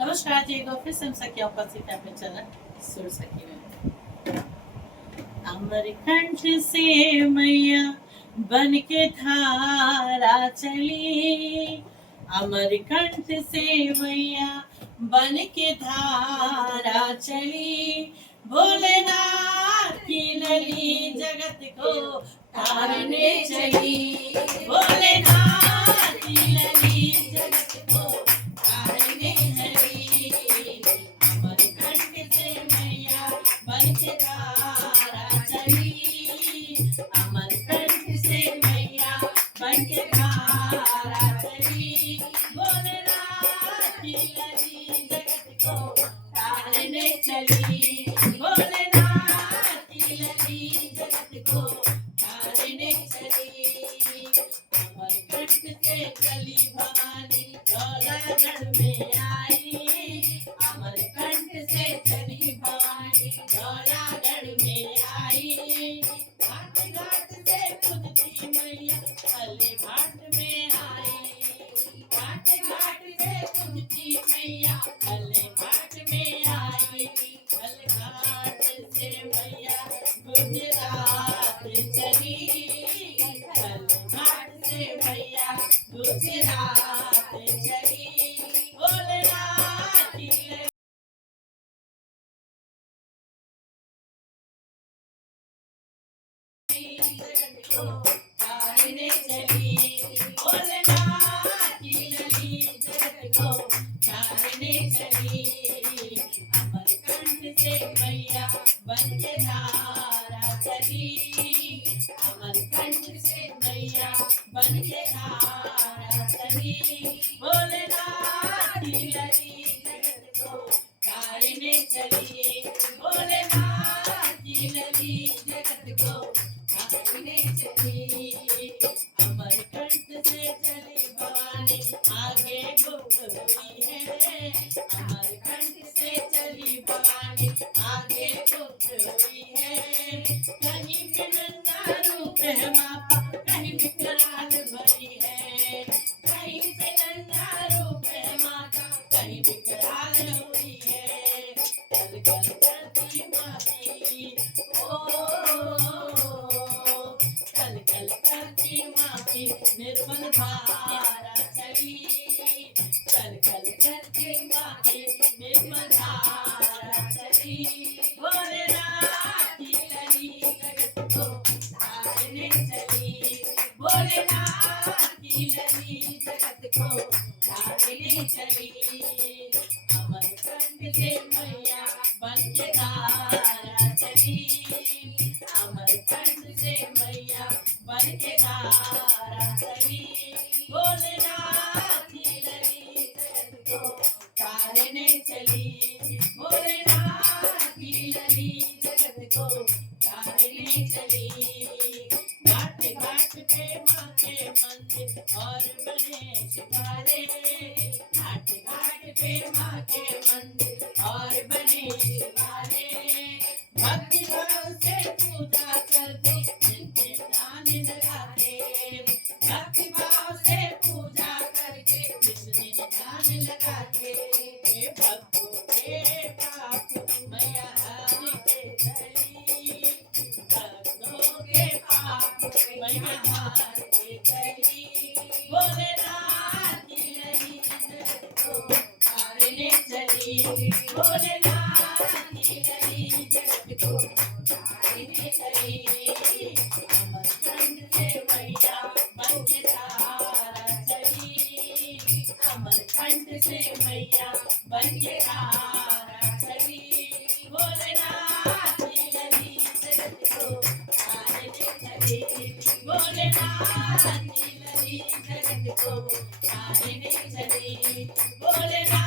नमस्कार जी, एक बार फिर से हम सखी उपस्थित है अपने चैनल सुर सखी में। अमरकंठ से मैया बन के धारा चली, अमरकंठ से मैया बन के धारा चली, भोलेनाथ की नली जगत को तारने चली, भोलेनाथ की नली जगत को तारने चली, अमरकंठ से मैया बन के धारा चली, अमरकंठ से मैया बन के धारा चली, भोलेनाथ की नली जगत को तारने चली, भोलेनाथ की नली जगत को तारने चली, अमरकंठ से चली भवानी धौलागढ़ में आई, अमरकंठ से चली भवानी धौलागढ़ में आई, घाट घाट से पूजती मैया अले घाट में आई, घाट घाट से पूजती मैया अले घाट में आई, अले घाट से मैया गुजरात चली, अले घाट से मैया गुजरात चली, भोलेनाथ की जगत को तारने चली, भोलेनाथ की नली जगत को तारने चली, अमरकंठ से मैया बन के धारा चली, अमरकंठ से मैया बन के धारा चली, भोलेनाथ की नली जगत को तारने चली, भोलेनाथ की नली जगत को तारने चली, अमरकंठ से चली भवानी आगे गुप्त हुई है, अमरकंठ से चली भवानी आगे गुप्त हुई है, कहीं पे नंगा रूप है माता, कहीं विकराल भरी है, कहीं पे नंगा रूप है माता, कहीं विकराल हुई है, कल कल करती माती ओ कल कल करती माती निर्मल धारा चली, कल कल करती माती निर्मल धारा चली, भोलेनाथ की नली जगत को तारने चली, भोलेनाथ की नली जगत को तारने चली, अमरकंठ से मैया बन के धारा चली, अमरकंठ से मैया बन के धारा चली, भोलेनाथ की नली जगत को तारने चली, भोलेनाथ की नली जगत को तारने चली, घाट घाट पे माँ के मंदिर और बने सितारे, घाट घाट पे माँ के मंदिर और बने सितारे, भक्ति भाव से पूजा करते जिनके ध्यान लगाते, भक्ति भाव से पूजा करके जिसने ध्यान लगाते, भक्तों के पाप मैया हरते चली, भक्तों के पाप मैया हरते चली, भोलेनाथ की नली जगत को तारने चली, भोलेनाथ की नली जगत को तारने चली, अमरकंठ से मैया बन के धारा चली, अमरकंठ से मैया बन के धारा चली, भोलेनाथ की नली जगत को तारने चली, भोलेनाथ की नली जगत को तारने चली, भोलेनाथ